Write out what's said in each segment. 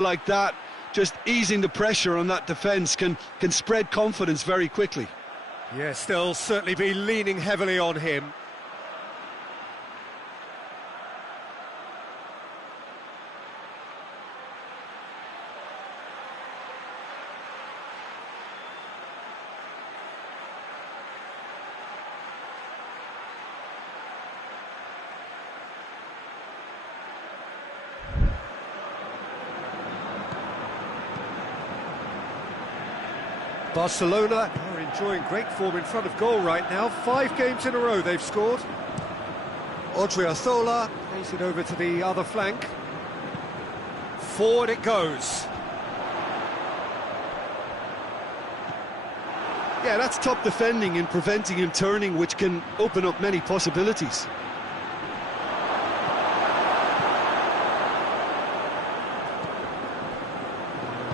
like that, just easing the pressure on that defence can spread confidence very quickly. Yes, they'll certainly be leaning heavily on him. Barcelona are enjoying great form in front of goal right now. 5 games in a row they've scored. Odriozola plays it over to the other flank. Forward it goes. Yeah, that's top defending and preventing him turning, which can open up many possibilities.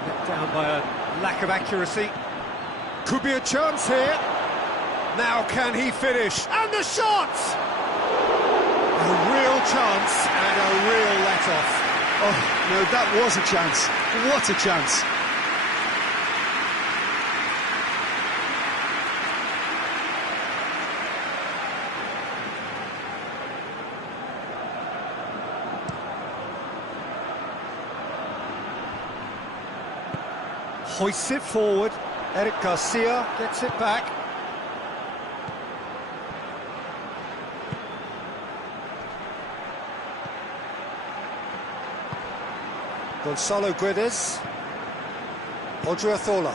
Let down by a lack of accuracy. Could be a chance here. Now can he finish? And the shot! A real chance and a real let-off. Oh, no, that was a chance. What a chance. Hoists it forward. Eric Garcia gets it back. Gonzalo Guedes. Odriozola.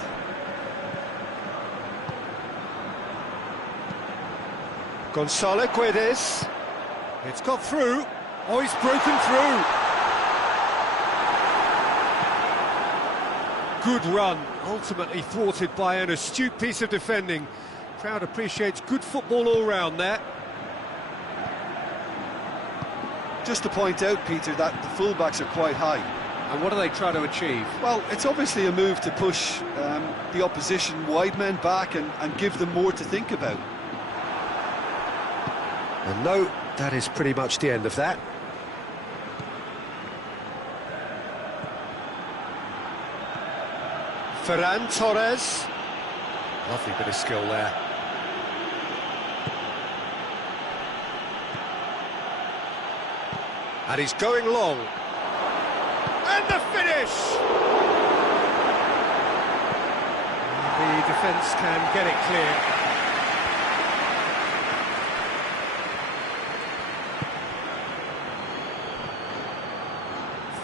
Gonzalo Guedes. It's got through. Oh, he's broken through. Good run, ultimately thwarted by an astute piece of defending. Crowd appreciates good football all round there. Just to point out, Peter, that the fullbacks are quite high. And what do they try to achieve? Well, it's obviously a move to push the opposition wide men back and give them more to think about. And no, that is pretty much the end of that. Ferran Torres. Lovely bit of skill there. And he's going long. And the finish! The defence can get it clear.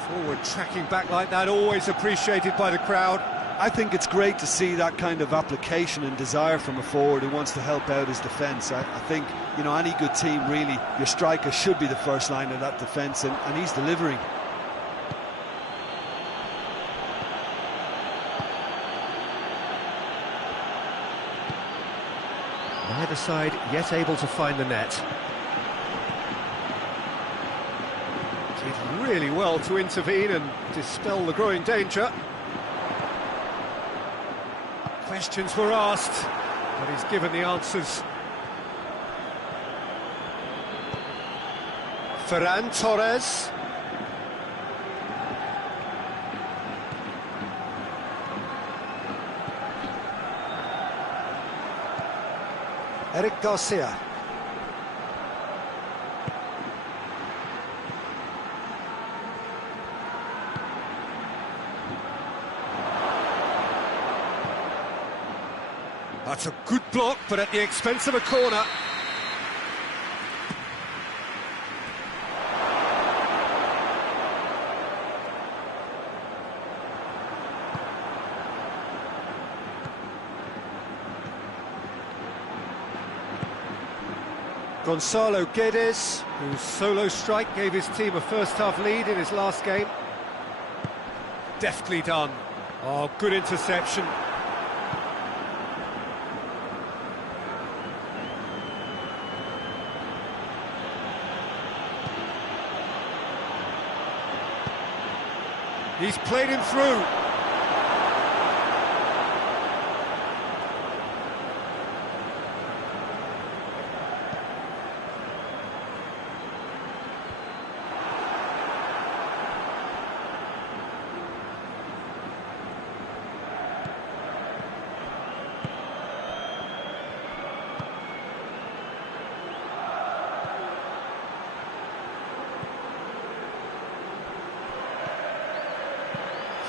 Forward tracking back like that, always appreciated by the crowd. I think it's great to see that kind of application and desire from a forward who wants to help out his defence. I think, you know, any good team, really, your striker should be the first line of that defence, and he's delivering. Neither side yet able to find the net. Did really well to intervene and dispel the growing danger. Questions were asked, but he's given the answers. Ferran Torres. Eric Garcia. That's a good block, but at the expense of a corner. Gonzalo Guedes, whose solo strike gave his team a first-half lead in his last game. Deftly done. Oh, good interception. He's played him through.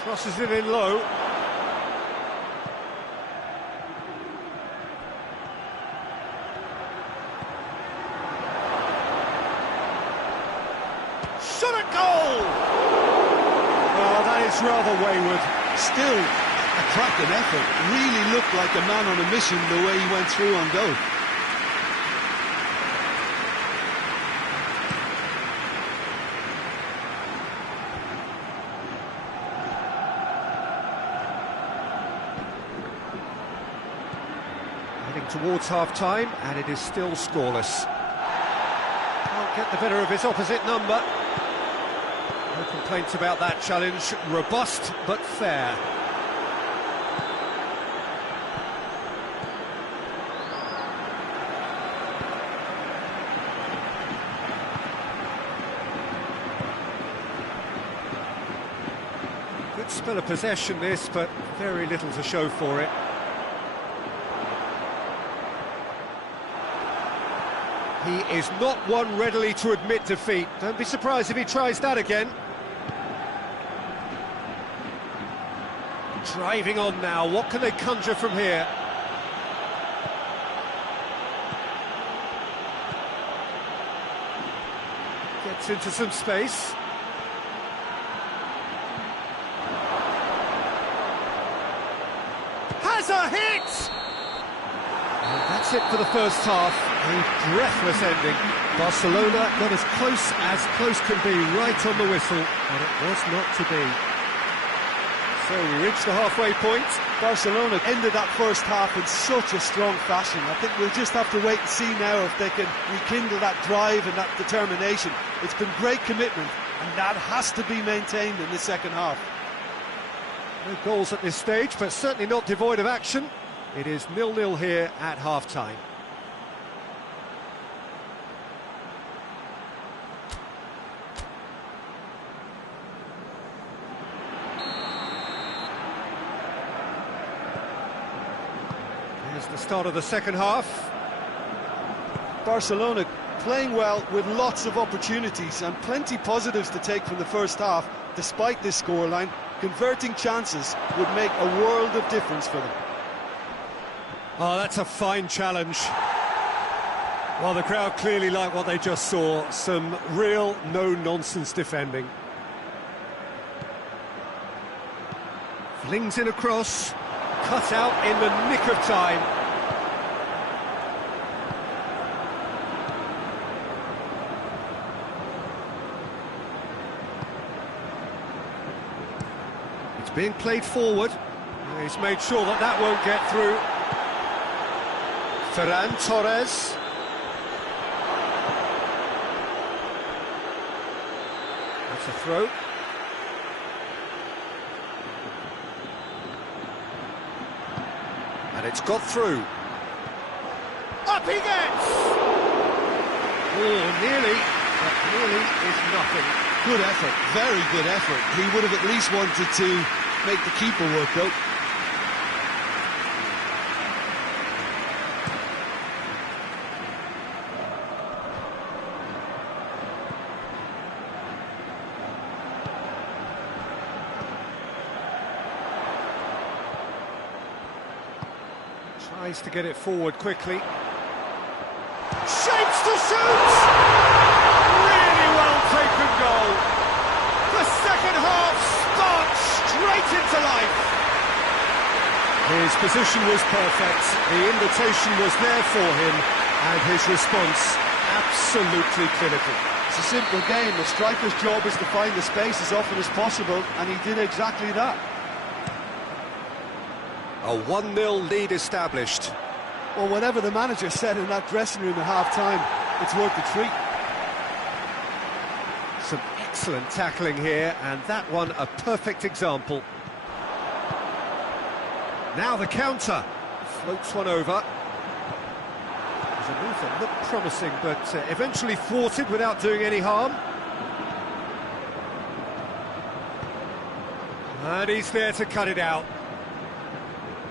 Crosses it in low. Shot at goal! Oh, that is rather wayward. Still a cracking effort. Really looked like a man on a mission the way he went through on goal. Heading towards half-time, and it is still scoreless. Can't get the better of his opposite number. No complaints about that challenge. Robust, but fair. Good spell of possession this, but very little to show for it. He is not one readily to admit defeat. Don't be surprised if he tries that again. Driving on now, what can they conjure from here? Gets into some space. Has a hit! And that's it for the first half. A breathless ending. Barcelona got as close can be, right on the whistle, and it was not to be. So we reached the halfway point. Barcelona ended that first half in such a strong fashion. I think we'll just have to wait and see now if they can rekindle that drive and that determination. It's been great commitment, and that has to be maintained in the second half. No goals at this stage, but certainly not devoid of action. It is 0-0 here at half-time. Here's the start of the second half. Barcelona playing well with lots of opportunities and plenty positives to take from the first half. Despite this scoreline, converting chances would make a world of difference for them. Oh, that's a fine challenge. Well, the crowd clearly like what they just saw. Some real no-nonsense defending. Flings in a cross. Cut out in the nick of time. It's being played forward. He's made sure that that won't get through. Ferran Torres. That's a throw. And it's got through. Up he gets! Oh, nearly, but nearly is nothing. Good effort, very good effort. He would have at least wanted to make the keeper work though. Tries to get it forward quickly. Shapes to shoot! Really well taken goal. The second half sparks straight into life. His position was perfect. The invitation was there for him, and his response absolutely clinical. It's a simple game. The striker's job is to find the space as often as possible, and he did exactly that. A 1-0 lead established. Well, whatever the manager said in that dressing room at half-time, it's worth the treat. Some excellent tackling here, and that one a perfect example. Now the counter. Floats one over. There's a move that looked promising, but eventually thwarted without doing any harm. And he's there to cut it out.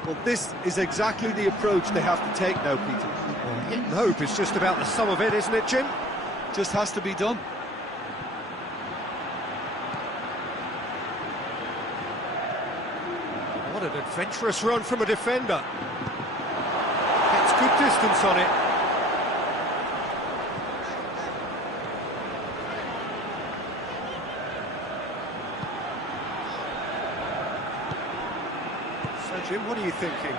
Well, this is exactly the approach they have to take now, Peter. Well, hit and hope is just about the sum of it, isn't it, Jim? Just has to be done. an adventurous run from a defender. Gets good distance on it. So, Jim, what are you thinking?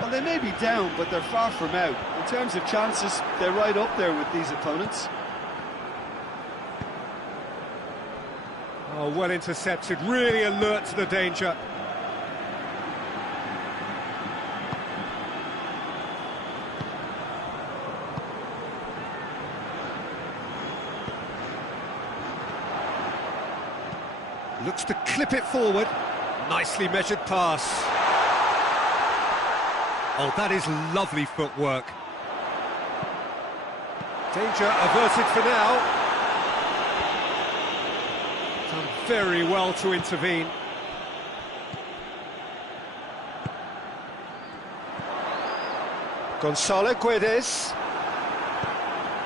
Well, they may be down, but they're far from out. In terms of chances, they're right up there with these opponents. Oh, well intercepted, really alert to the danger. Looks to clip it forward. Nicely measured pass. Oh, that is lovely footwork. Danger averted for now. Done very well to intervene. Gonzalo Guedes.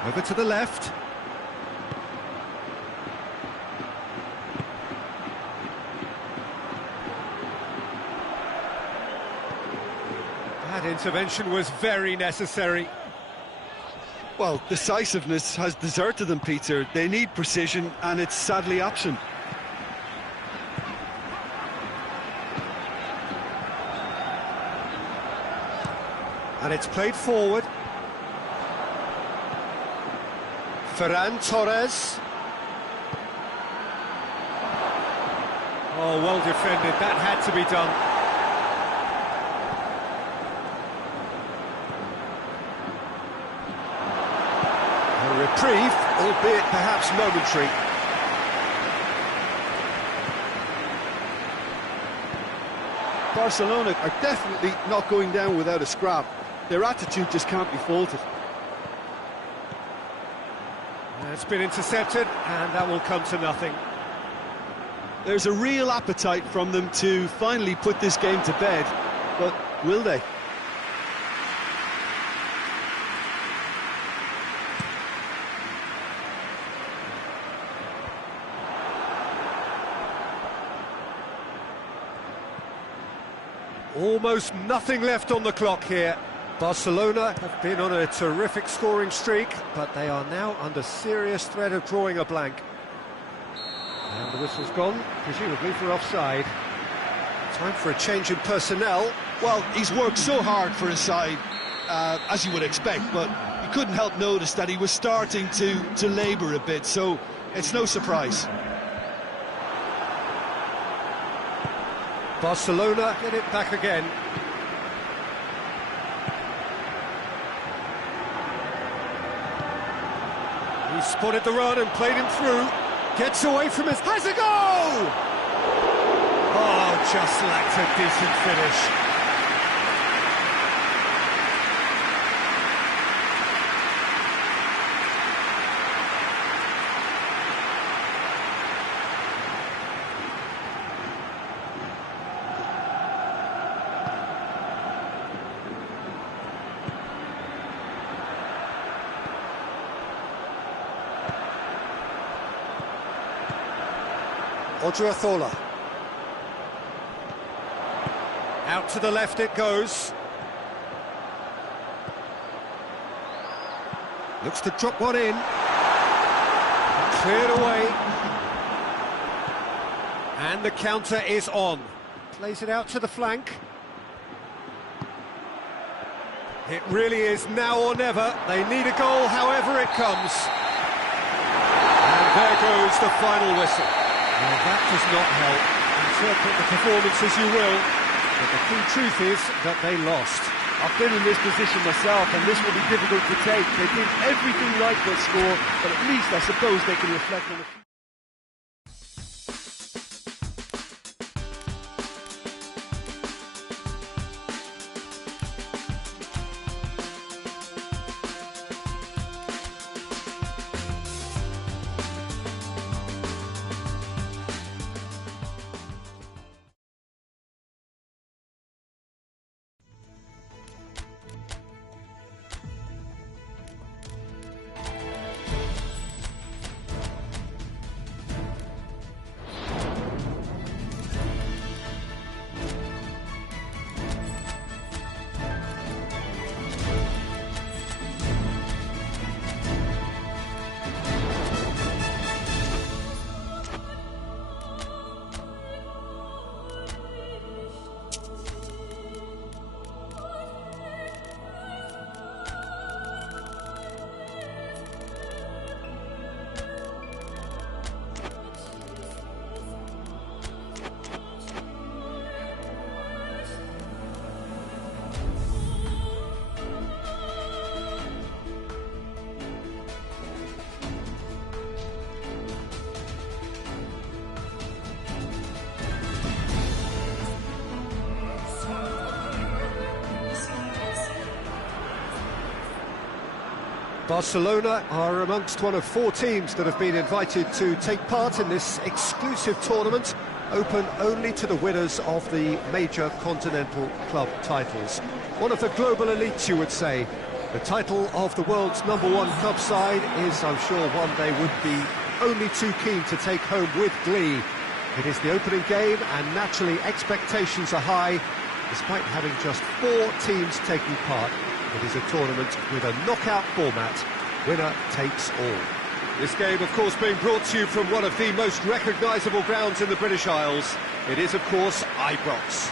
Over to the left. That intervention was very necessary. Well, decisiveness has deserted them, Peter. They need precision, and it's sadly absent. And it's played forward. Ferran Torres. Oh, well defended. That had to be done. A reprieve, albeit perhaps momentary. Barcelona are definitely not going down without a scrap. Their attitude just can't be faulted. It's been intercepted, and that will come to nothing. There's a real appetite from them to finally put this game to bed, but will they? Almost nothing left on the clock here. Barcelona have been on a terrific scoring streak, but they are now under serious threat of drawing a blank. And the whistle's gone, presumably for offside. Time for a change in personnel. Well, he's worked so hard for his side, as you would expect, but you couldn't help notice that he was starting to labour a bit, so it's no surprise. Barcelona get it back again. He spotted the run and played him through. Gets away from his... Has a goal! Oh, just lacked a decent finish. Odriozola. Out to the left it goes. Looks to drop one in. Cleared away. And the counter is on. Plays it out to the flank. It really is now or never. They need a goal however it comes. And there goes the final whistle. Well, that does not help. Interpret the performance as you will, but the key truth is that they lost. I've been in this position myself, and this will be difficult to take. They did everything right to score, but at least I suppose they can reflect on it. Barcelona are amongst one of 4 teams that have been invited to take part in this exclusive tournament, open only to the winners of the major continental club titles. One of the global elites, you would say. The title of the world's #1 club side is, I'm sure, one they would be only too keen to take home with glee. It is the opening game, and naturally expectations are high. Despite having just 4 teams taking part, it is a tournament with a knockout format. Winner takes all. This game, of course, being brought to you from one of the most recognisable grounds in the British Isles. It is, of course, Ibrox.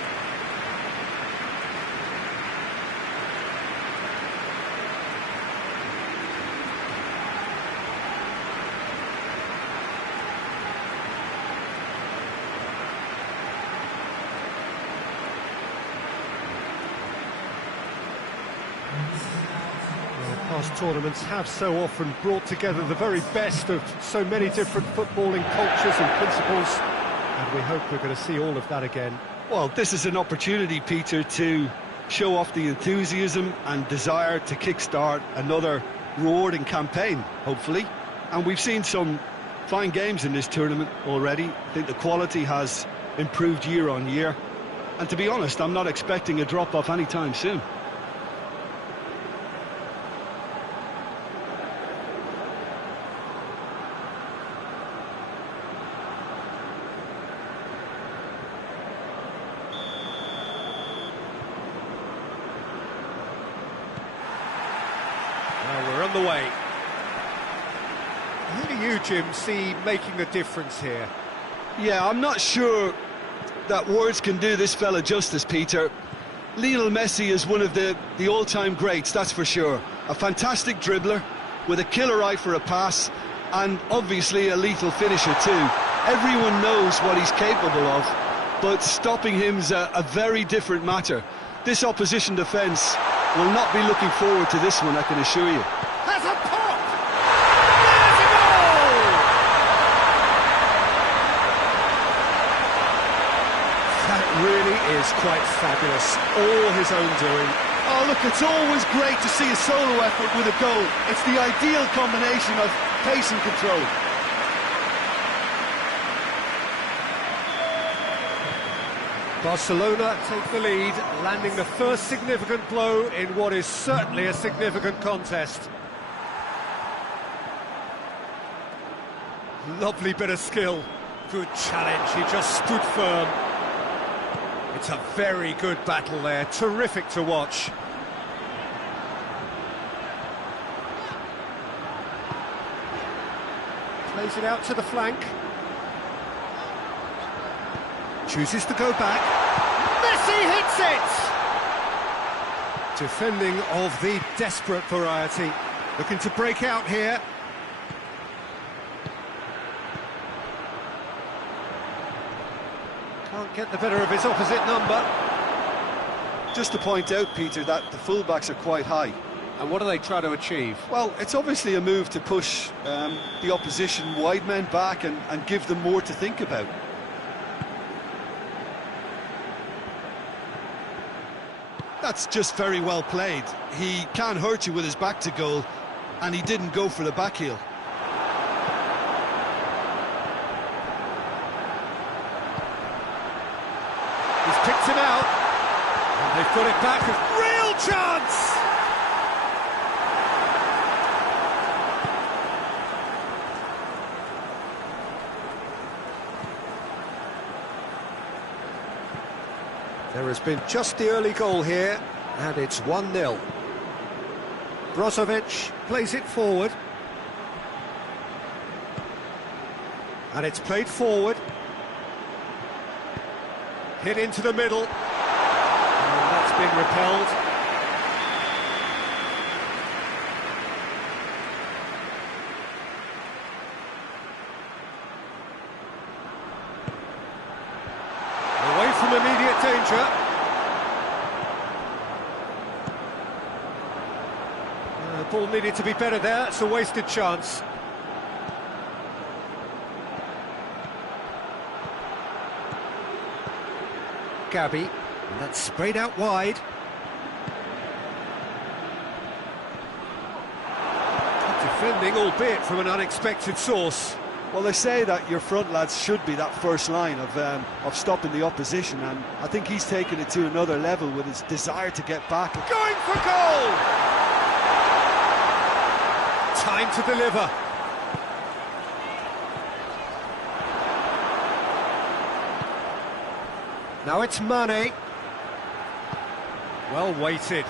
Past tournaments have so often brought together the very best of so many different footballing cultures and principles, and we hope we're going to see all of that again. Well, this is an opportunity, Peter, to show off the enthusiasm and desire to kickstart another rewarding campaign, hopefully. And we've seen some fine games in this tournament already. I think the quality has improved year on year. And to be honest, I'm not expecting a drop-off anytime soon. We're on the way. Who do you, Jim, see making the difference here? Yeah, I'm not sure that words can do this fella justice, Peter. Lionel Messi is one of the all-time greats, that's for sure. A fantastic dribbler with a killer eye for a pass, and obviously a lethal finisher too. Everyone knows what he's capable of, but stopping him's a very different matter. This opposition defence will not be looking forward to this one, I can assure you. Has a pop! There's a goal! That really is quite fabulous. All his own doing. Oh, look, it's always great to see a solo effort with a goal. It's the ideal combination of pace and control. Barcelona take the lead, landing the first significant blow in what is certainly a significant contest. Lovely bit of skill. Good challenge, he just stood firm. It's a very good battle there, terrific to watch. Plays it out to the flank. Chooses to go back. Messi hits it! Defending of the desperate variety. Looking to break out here. Can't get the better of his opposite number. Just to point out, Peter, that the fullbacks are quite high. And what do they try to achieve? Well, it's obviously a move to push the opposition wide men back and give them more to think about. That's just very well played. He can't hurt you with his back to goal, and he didn't go for the back heel. He's picked him out, and they've got it back. Real chance! There has been just the early goal here, and it's 1-0. Brozovic plays it forward. And it's played forward. Hit into the middle. And that's been repelled. Away from immediate danger. The ball needed to be better there, it's a wasted chance. Gabby, and that's sprayed out wide. defending, albeit from an unexpected source. Well, they say that your front lads should be that first line of stopping the opposition, and I think he's taken it to another level with his desire to get back. Going for goal! Time to deliver. Now it's Mane. Well weighted.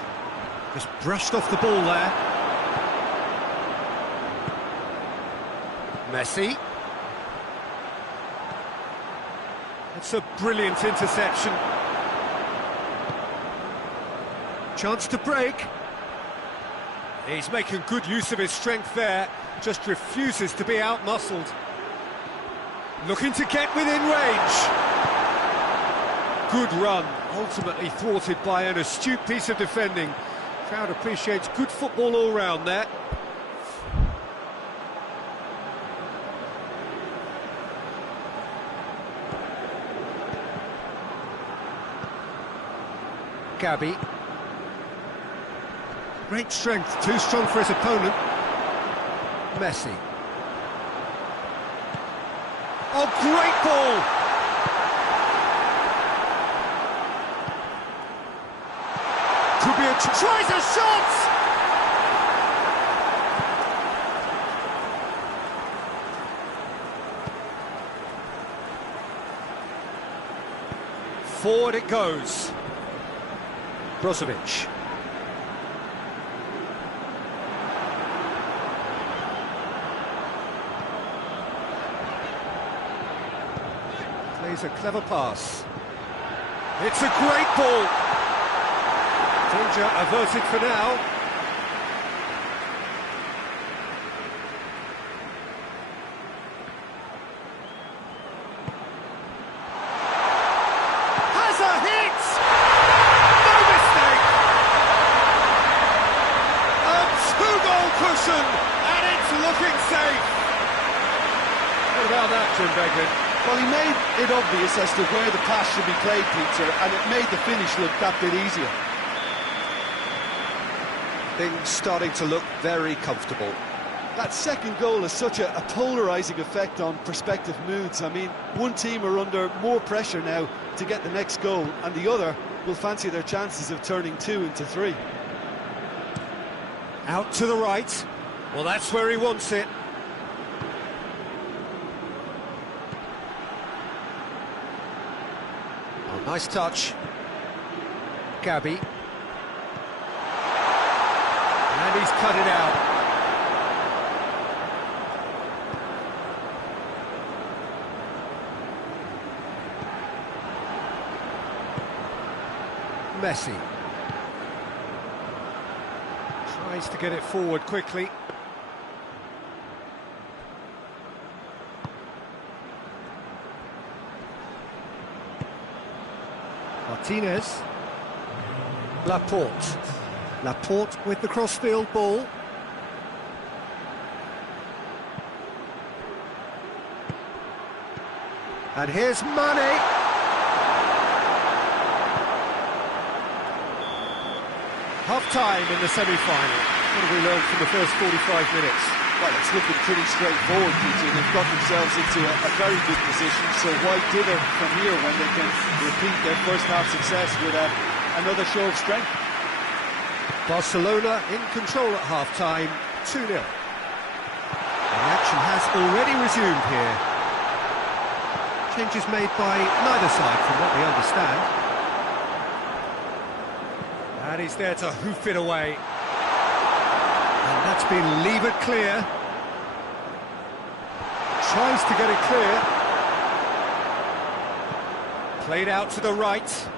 Just brushed off the ball there. Messi. It's a brilliant interception. Chance to break. He's making good use of his strength there. Just refuses to be out-muscled. Looking to get within range. Good run, ultimately thwarted by an astute piece of defending. Crowd appreciates good football all round there. Gabby. Great strength, too strong for his opponent. Messi. Oh, great ball! Could be a tries a shot! Forward it goes. Brozovic. Plays a clever pass. It's a great ball. Danger averted for now. Has a hit! No mistake! A two-goal cushion, and it's looking safe. What about that, Jim Beglin? Well, he made it obvious as to where the pass should be played, Peter, and it made the finish look that bit easier. Things starting to look very comfortable. That second goal has such a polarising effect on prospective moods. I mean, one team are under more pressure now to get the next goal, and the other will fancy their chances of turning 2 into 3. Out to the right. Well, that's where he wants it. Oh, nice touch. Gabby. And he's cut it out. Messi. Tries to get it forward quickly. Martinez. Laporte. Laporte with the crossfield ball. And here's Mane. Half-time in the semi-final. What have we learned from the first 45 minutes? Well, it's looking pretty straightforward, Peter. They've got themselves into a very good position, so why dither from here when they can repeat their first-half success with another show of strength? Barcelona in control at half-time, 2-0. The action has already resumed here. Changes made by neither side, from what we understand. And he's there to hoof it away. And that's been levered clear. Tries to get it clear. Played out to the right.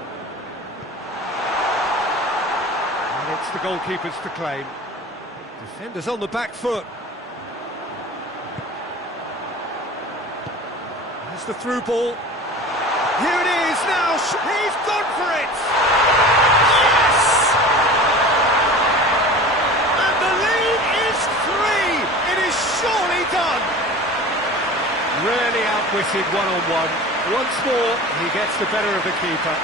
And it's the goalkeeper's to claim. Defenders on the back foot. There's the through ball. Here it is now. He's gone for it. Yes! And the lead is 3. It is surely done. Really outwitted one-on-one. Once more, he gets the better of the keeper.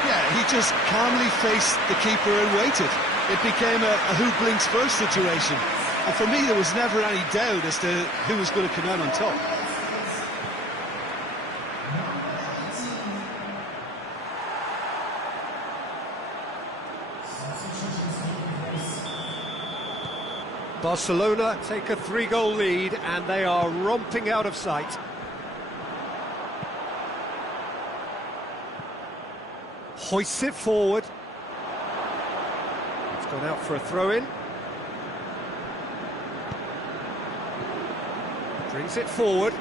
Yeah, he just calmly faced the keeper and waited. It became a who blinks first situation. And for me, there was never any doubt as to who was going to come out on top. Barcelona take a 3-goal lead and they are romping out of sight. Hoists it forward. It's gone out for a throw-in. Brings it forward.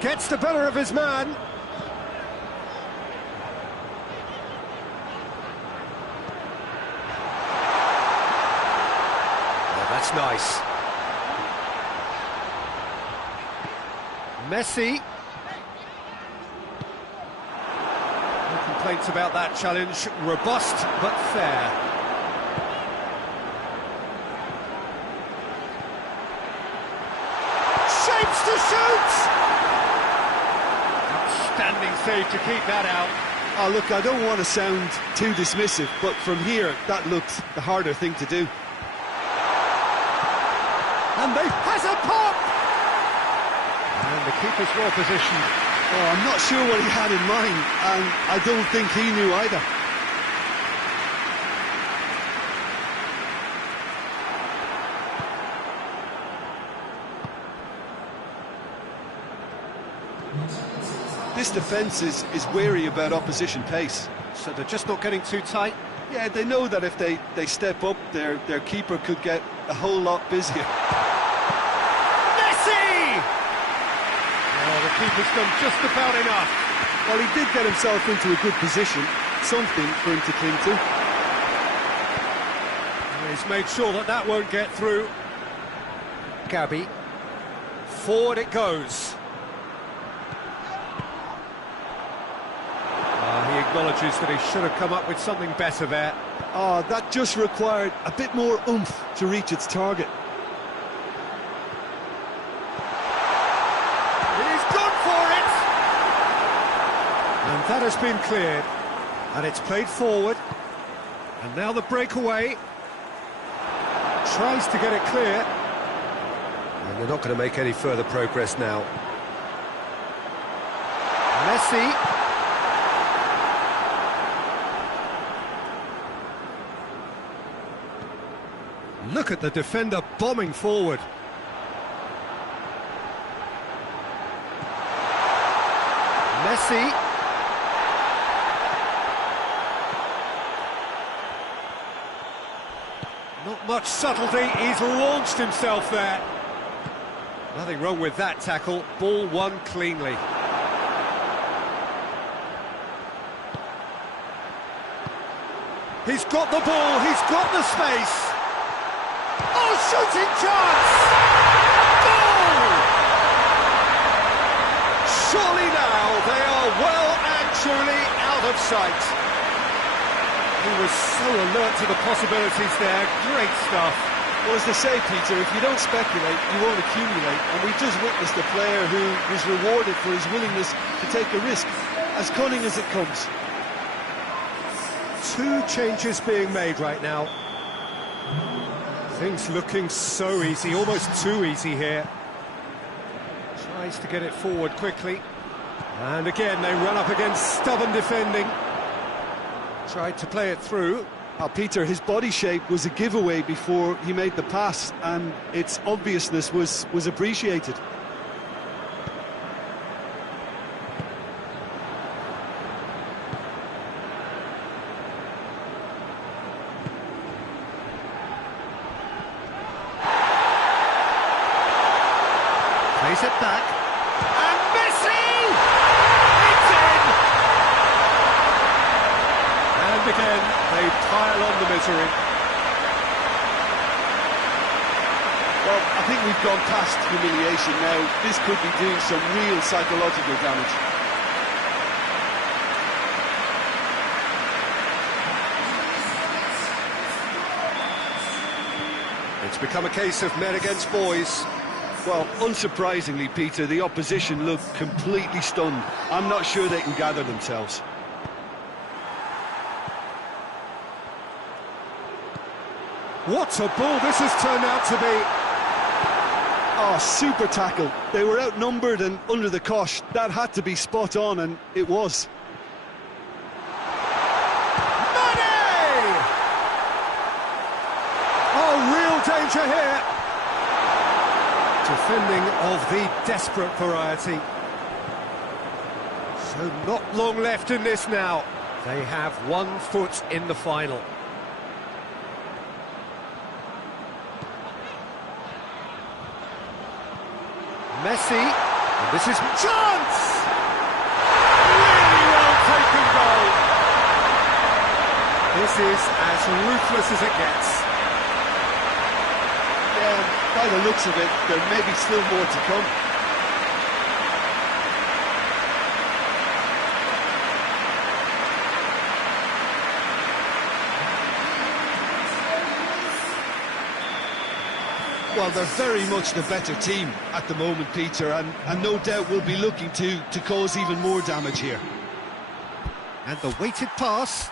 Gets the better of his man. That's nice. Messi. No complaints about that challenge. Robust but fair. Shapes to shoot! Outstanding save to keep that out. Oh, look, I don't want to sound too dismissive, but from here, that looked the harder thing to do. And they has a pop! And the keeper's well positioned. Oh, I'm not sure what he had in mind, and I don't think he knew either. This defence is wary about opposition pace. So they're just not getting too tight? Yeah, they know that if they step up, their keeper could get a whole lot busier. Messi! Oh, the keeper's done just about enough. Well, he did get himself into a good position, something for him to cling to. He's made sure that that won't get through. Gabby. Forward it goes. He acknowledges that he should have come up with something better there. Oh, that just required a bit more oomph to reach its target. He's gone for it! And that has been cleared. And it's played forward. And now the breakaway. Tries to get it clear. And they're not going to make any further progress now. Messi. Look at the defender bombing forward. Messi. Not much subtlety, he's launched himself there. Nothing wrong with that tackle, ball won cleanly. He's got the ball, he's got the space. Oh, shooting chance! Goal! Surely now they are well and truly out of sight. He was so alert to the possibilities there, great stuff. Well, as they say, Peter, if you don't speculate, you won't accumulate. And we just witnessed a player who was rewarded for his willingness to take a risk, as cunning as it comes. Two changes being made right now. Things looking so easy, almost too easy here. Tries to get it forward quickly. And again, they run up against stubborn defending. Tried to play it through. Oh, Peter, his body shape was a giveaway before he made the pass, and its obviousness was appreciated. Plays it back. And Messi! It's in! And again, they pile on the misery. Well, I think we've gone past humiliation now. This could be doing some real psychological damage. It's become a case of men against boys. Well, unsurprisingly, Peter, the opposition look completely stunned. I'm not sure they can gather themselves. What a ball this has turned out to be. Oh, super tackle. They were outnumbered and under the cosh. That had to be spot on, and it was. Money! Oh, real danger here. Defending of the desperate variety. So not long left in this now. They have 1 foot in the final. Messi, and this is chance! Really well taken goal. This is as ruthless as it gets. Yeah, by the looks of it, there may be still more to come. Well, they're very much the better team at the moment, Peter, and no doubt will be looking to cause even more damage here. And the weighted pass.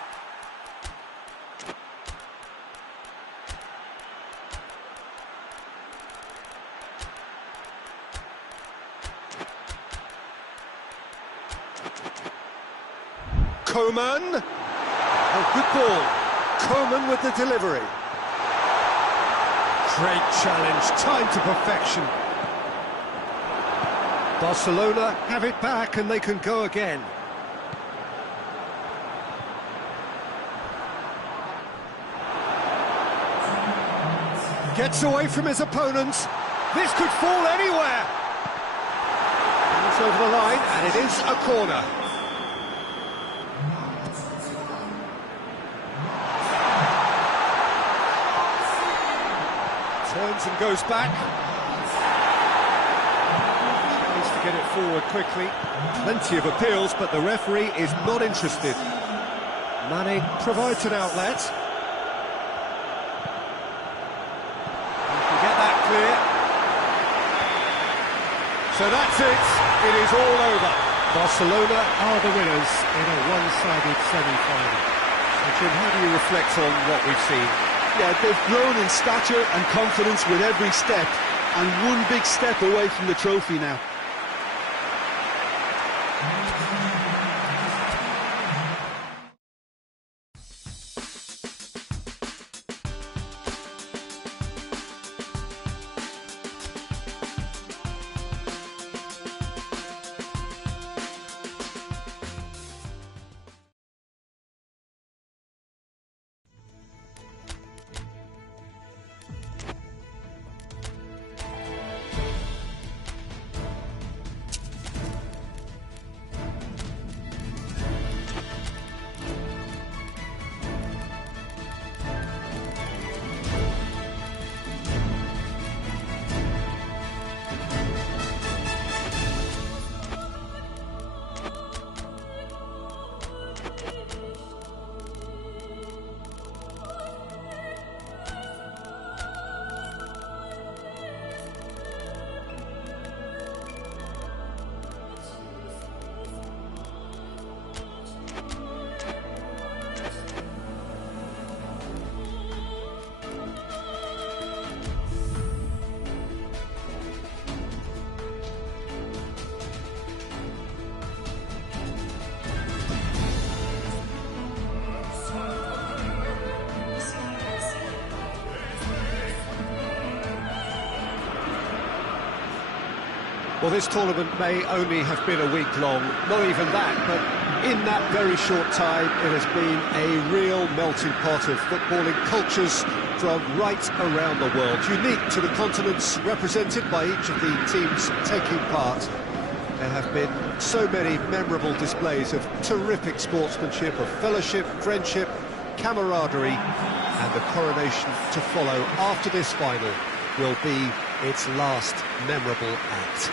Coman. Oh, good ball. Coman with the delivery. Great challenge, time to perfection. Barcelona have it back and they can go again. Gets away from his opponents. This could fall anywhere. It's over the line and it is a corner. Turns and goes back. Tries to get it forward quickly. Plenty of appeals, but the referee is not interested. Mane provides an outlet. You can get that clear. So that's it. It is all over. Barcelona are the winners in a one-sided semi-final. So Jim, how do you reflect on what we've seen? Yeah, they've grown in stature and confidence with every step, and one big step away from the trophy now. Well, this tournament may only have been a week long, not even that, but in that very short time, it has been a real melting pot of footballing cultures from right around the world, unique to the continents represented by each of the teams taking part. There have been so many memorable displays of terrific sportsmanship, of fellowship, friendship, camaraderie, and the coronation to follow after this final will be its last memorable act.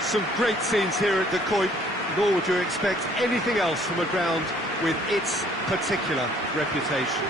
Some great scenes here at the Coit, nor would you expect anything else from a ground with its particular reputation.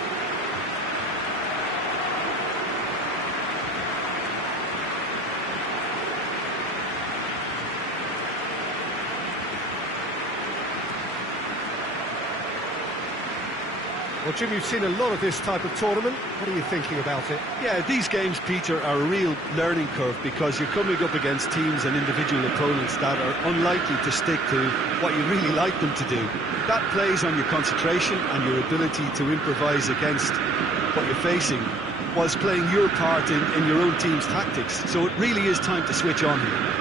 Well, Jim, you've seen a lot of this type of tournament. What are you thinking about it? Yeah, these games, Peter, are a real learning curve because you're coming up against teams and individual opponents that are unlikely to stick to what you really like them to do. That plays on your concentration and your ability to improvise against what you're facing, whilst playing your part in your own team's tactics. So it really is time to switch on here.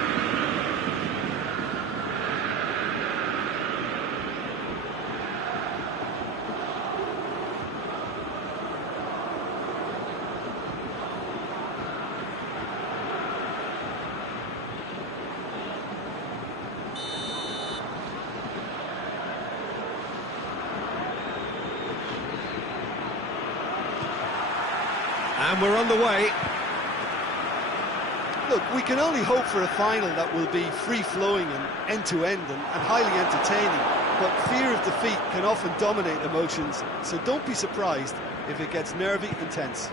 And we're on the way. Look, we can only hope for a final that will be free-flowing and end-to-end and highly entertaining, but fear of defeat can often dominate emotions, so don't be surprised if it gets nervy and tense.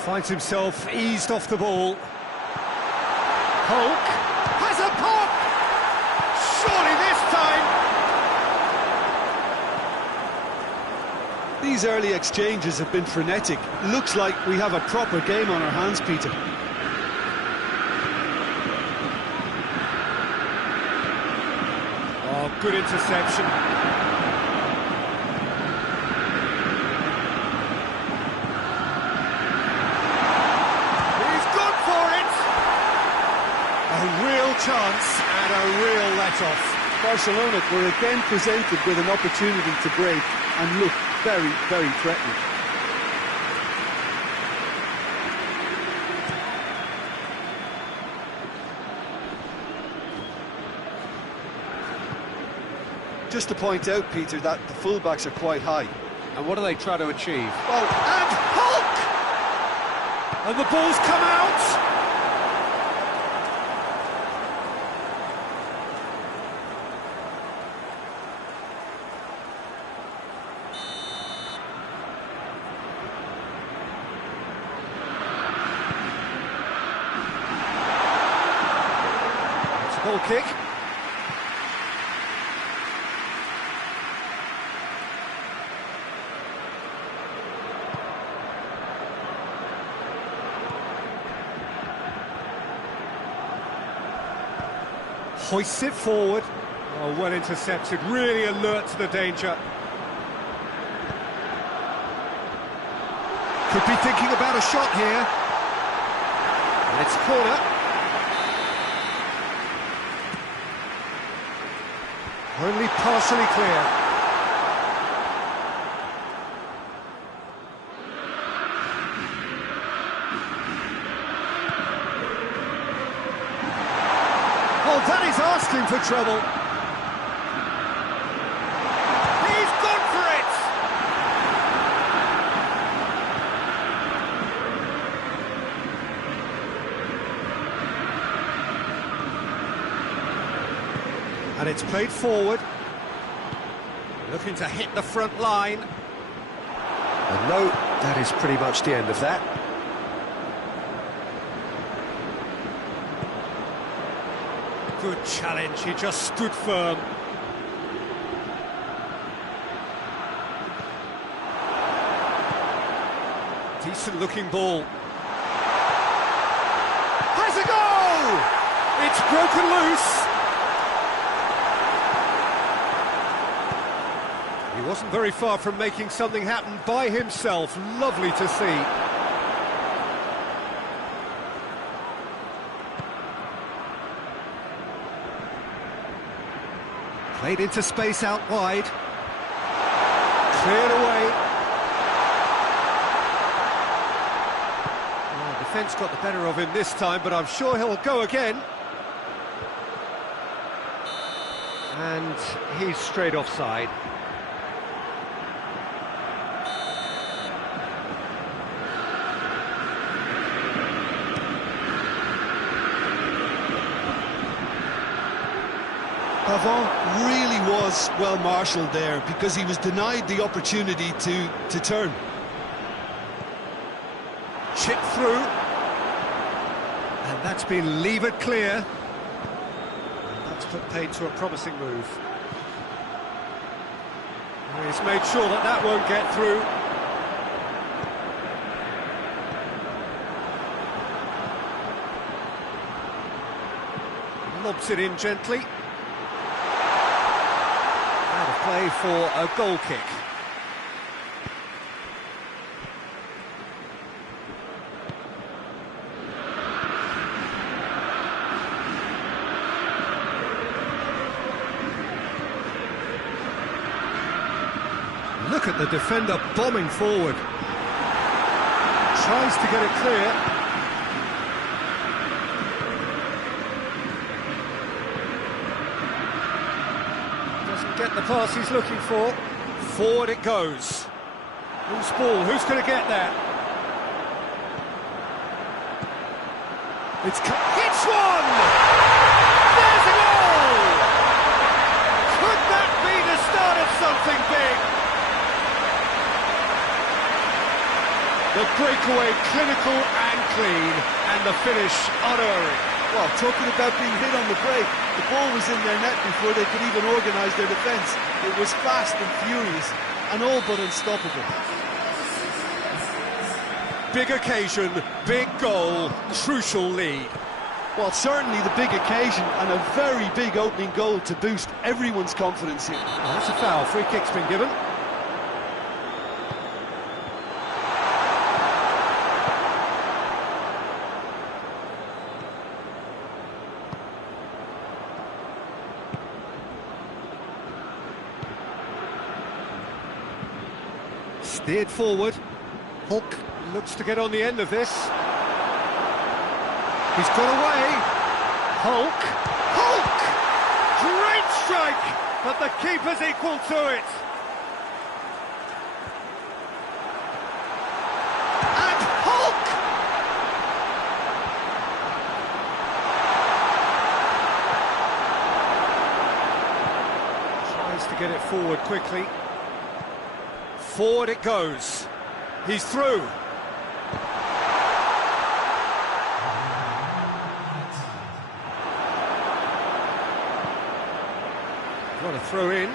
Finds himself eased off the ball. Hulk has a pop! Surely this time! These early exchanges have been frenetic. Looks like we have a proper game on our hands, Peter. Oh, good interception. A real chance and a real let-off. Barcelona were again presented with an opportunity to break and look very, very threatening. Just to point out, Peter, that the fullbacks are quite high. And what do they try to achieve? Oh, and Hulk! And the ball's come out! Goal kick. Hoists it forward. Oh, well intercepted, really alert to the danger. Could be thinking about a shot here. And it's corner. Only partially clear. Oh, that is asking for trouble. He's gone for it. And it's played forward. Looking to hit the front line. And no, that is pretty much the end of that. Good challenge, he just stood firm. Decent looking ball. Has a goal! It's broken loose. He wasn't very far from making something happen by himself. Lovely to see. Played into space out wide. Cleared away. Oh, defence got the better of him this time, but I'm sure he'll go again. And he's straight offside. Pavon really was well marshalled there because he was denied the opportunity to turn. Chip through, and that's been levered clear. And that's put paid to a promising move. He's made sure that that won't get through. Lobs it in gently. Out of play for a goal kick. Look at the defender bombing forward. Tries to get it clear. Get the pass he's looking for. Forward it goes. Who's ball? Who's going to get there? It's one! There's a goal! Could that be the start of something big? The breakaway clinical and clean, and the finish unerring. Well, talking about being hit on the break, the ball was in their net before they could even organise their defence. It was fast and furious, and all but unstoppable. Big occasion, big goal, crucial lead. Well, certainly the big occasion, and a very big opening goal to boost everyone's confidence here. Well, that's a foul, free kick's been given. Steered forward. Hulk looks to get on the end of this. He's got away. Hulk! Great strike! But the keeper's equal to it. And Hulk! Tries to get it forward quickly. Forward it goes. He's through. Got to throw in.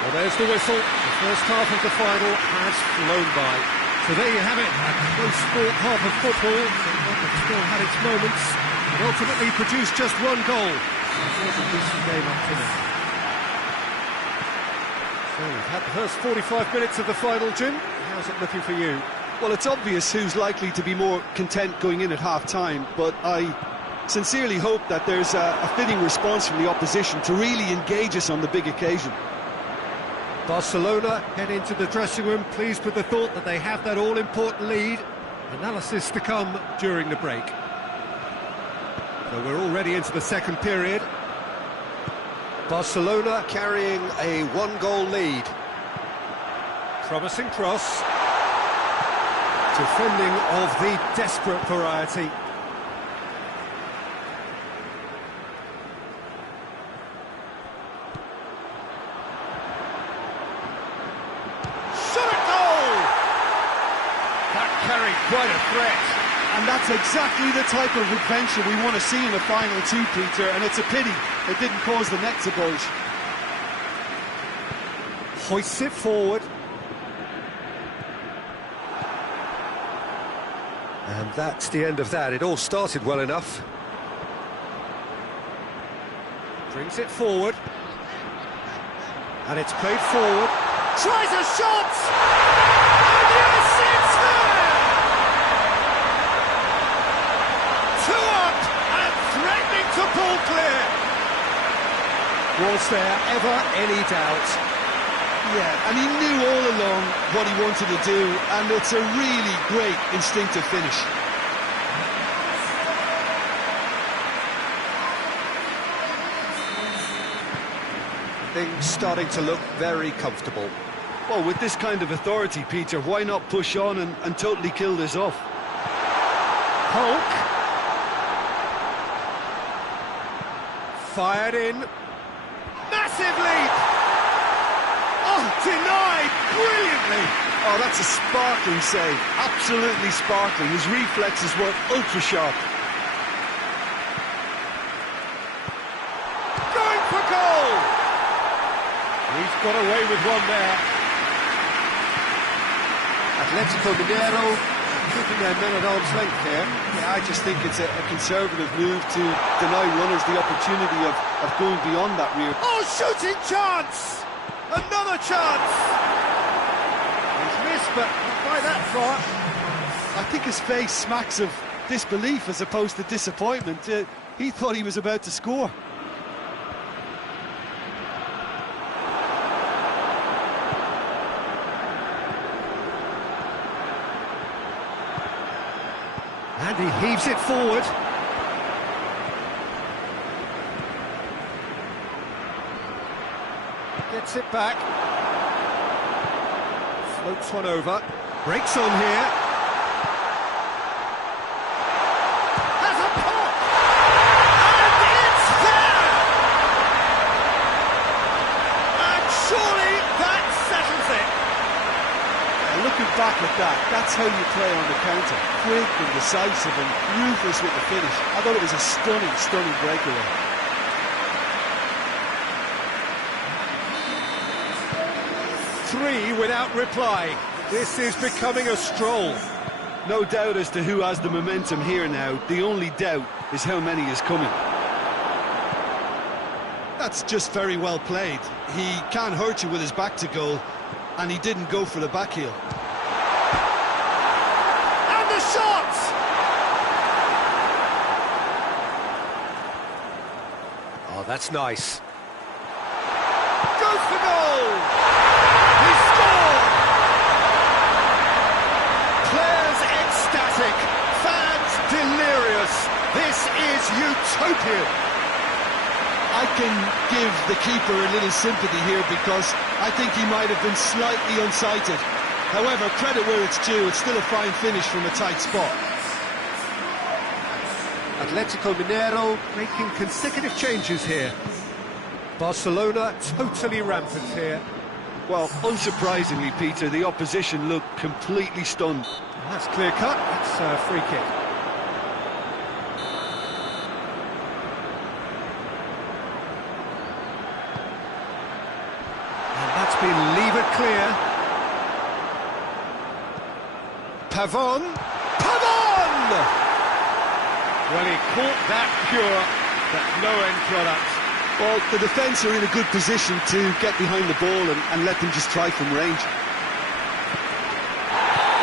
Well, there's the whistle. The first half of the final has flown by. So there you have it, a close sport half of football, that still had its moments, and ultimately produced just one goal. It was a decent game up to now. So we've had the first 45 minutes of the final, Jim. How's it looking for you? Well, it's obvious who's likely to be more content going in at half-time, but I sincerely hope that there's a fitting response from the opposition to really engage us on the big occasion. Barcelona head into the dressing room pleased with the thought that they have that all-important lead. Analysis to come during the break. So we're already into the second period. Barcelona carrying a one-goal lead. Promising cross. Defending of the desperate variety. Quite a threat. And that's exactly the type of adventure we want to see in the final two, Peter, and it's a pity it didn't cause the net to bulge. Hoists it forward. And that's the end of that. It all started well enough. Brings it forward. And it's played forward. Tries a shot! And yes, it's there! To pull clear. Was there ever any doubt? Yeah, and he knew all along what he wanted to do, and it's a really great instinctive finish. Things starting to look very comfortable. Well, with this kind of authority, Peter, why not push on and totally kill this off? Hulk. Fired in. Massive leap! Oh, denied brilliantly! Oh, that's a sparkling save. Absolutely sparkling. His reflexes were ultra sharp. Going for goal! He's got away with one there. Atletico Mineiro keeping their men at arm's length here. Yeah, I just think it's a conservative move to deny runners the opportunity of going beyond that rear. Oh, shooting chance! Another chance! He's missed, but not by that far. I think his face smacks of disbelief as opposed to disappointment. He thought he was about to score. And he heaves it forward. Gets it back. Floats one over. Breaks on here. Has a pop! And it's there! And surely that settles it. Looking back at that, that's how you play on the counter. Quick and decisive and ruthless with the finish. I thought it was a stunning, stunning breakaway. Three without reply. This is becoming a stroll. No doubt as to who has the momentum here now. The only doubt is how many is coming. That's just very well played. He can't hurt you with his back to goal, and he didn't go for the back heel. And the shot! Oh, that's nice. Goes for goal! He scored! Players ecstatic, fans delirious. This is utopian. I can give the keeper a little sympathy here because I think he might have been slightly unsighted. However, credit where it's due, it's still a fine finish from a tight spot. Atletico Mineiro making consecutive changes here. Barcelona totally rampant here. Well, unsurprisingly, Peter, the opposition looked completely stunned. That's clear cut, it's a free kick. Been levered clear. Pavon! Well, he caught that pure, but no end product. Well, the defence are in a good position to get behind the ball and let them just try from range.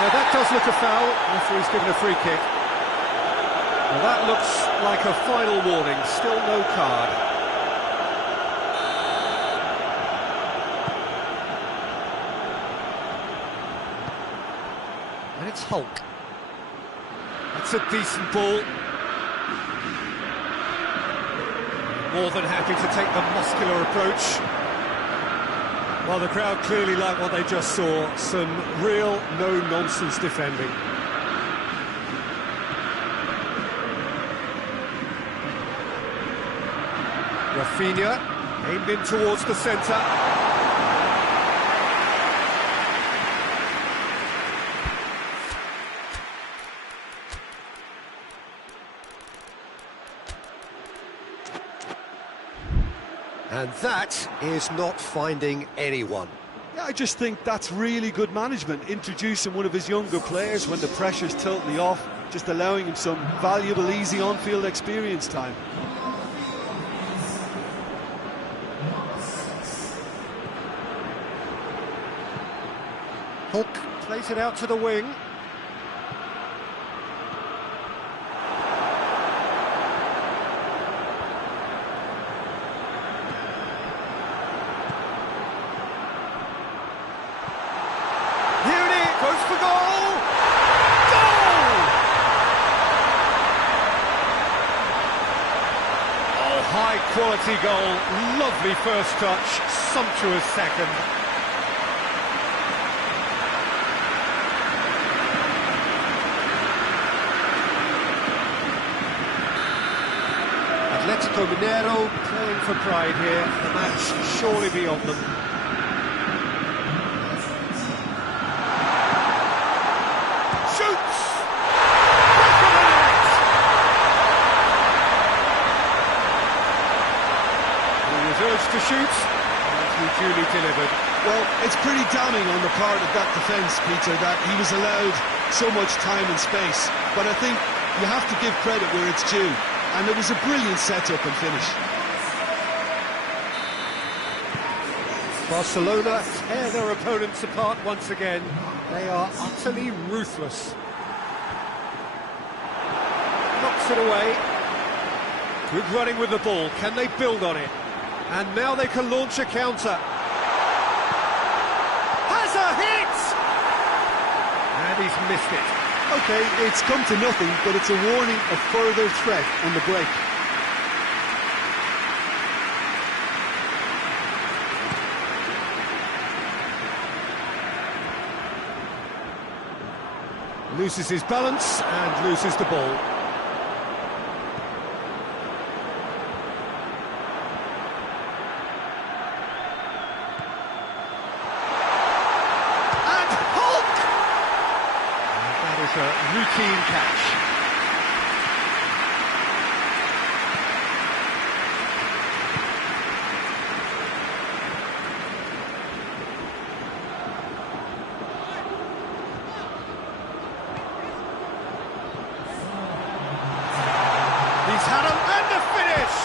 Now that does look a foul. Referee's given a free kick. Well, that looks like a final warning. Still no card. And it's Hulk. That's a decent ball. More than happy to take the muscular approach. Well, the crowd clearly like what they just saw. Some real no-nonsense defending. Rafinha aimed in towards the centre. And that is not finding anyone. Yeah, I just think that's really good management, introducing one of his younger players when the pressure's totally off, just allowing him some valuable, easy on-field experience time. Hulk plays it out to the wing. Goes for goal! Goal! Oh, high-quality goal. Lovely first touch, sumptuous second. Mineiro playing for pride here, the match surely beyond them. Shoots! Back of the net! He was urged to shoot, and he duly delivered. Well, it's pretty damning on the part of that defence, Peter, that he was allowed so much time and space. But I think you have to give credit where it's due. And it was a brilliant setup and finish. Barcelona tear their opponents apart once again. They are utterly ruthless. Knocks it away. Good running with the ball. Can they build on it? And now they can launch a counter. Has a hit! And he's missed it. OK, it's come to nothing, but it's a warning of further threat on the break. Loses his balance and loses the ball. A routine catch. He's had him and the finish.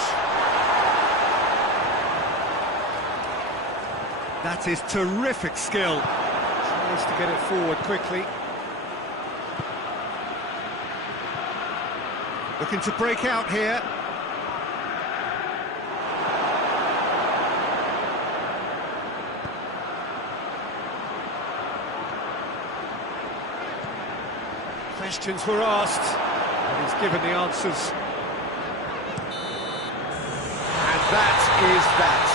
That is terrific skill. Tries to get it forward quickly. Looking to break out here. Questions were asked, and he's given the answers. And that is that.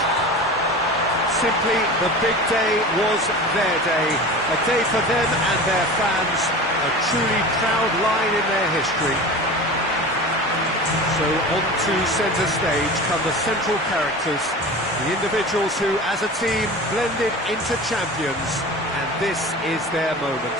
Simply, the big day was their day. A day for them and their fans. A truly proud line in their history. So on to centre stage come the central characters, the individuals who, as a team, blended into champions, and this is their moment.